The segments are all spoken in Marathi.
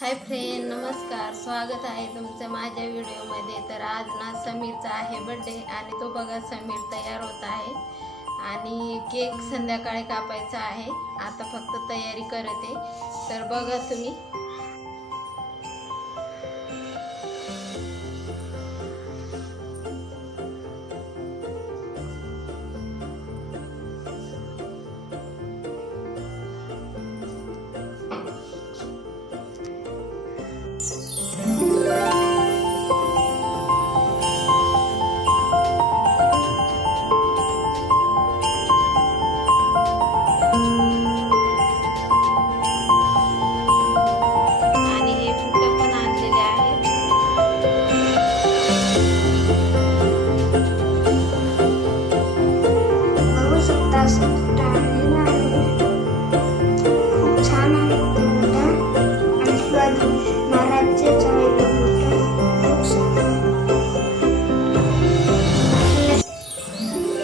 हाय फ्रेंड नमस्कार. स्वागत आहे तुमचं माझ्या व्हिडिओमध्ये. तर आज ना समीरचा आहे बड्डे आणि तो बघा समीर तयार होत आहे. आणि केक संध्याकाळी कापायचा आहे. आता फक्त तयारी करते. तर बघा तुम्ही.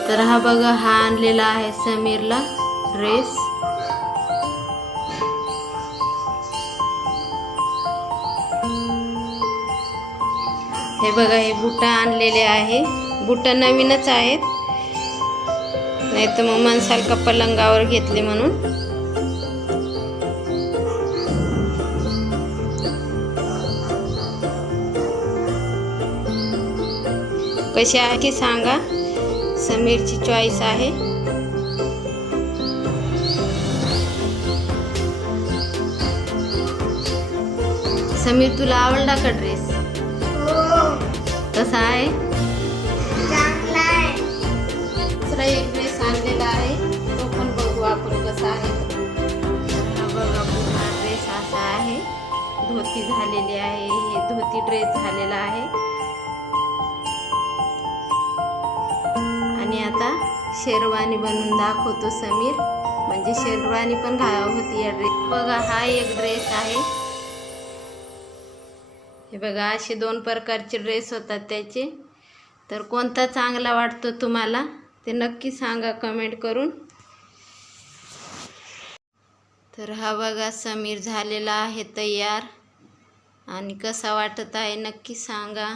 तर हा बघा हा आणलेला आहे समीरला ड्रेस. हे बघा हे बुटा आणलेले आहे. बुट नवीनच आहेत. नाही तर मग मनसारखा का पलंगावर घेतले म्हणून. कशी आहे की सांगा. समीरची चॉईस आहे. समीर तुला आवडला का ड्रेस कसा आहे? दुसरा एक ड्रेस आणलेला आहे. तो पण बघू आपण कसा आहे. बघा पूर्ण ड्रेस असा आहे. धोती झालेली आहे. हे धोती ड्रेस झालेला आहे. शेरवानी बनवून दाखवतो समीर. म्हणजे शेरवानी पण घा होती या ड्रेस बघा हा एक ड्रेस आहे. हे बघा असे दोन प्रकारचे ड्रेस होतात त्याचे. तर कोणता चांगला वाटतो तुम्हाला ते नक्की सांगा कमेंट करून. तर हा बघा समीर झालेला आहे तयार. आणि कसा वाटत आहे नक्की सांगा.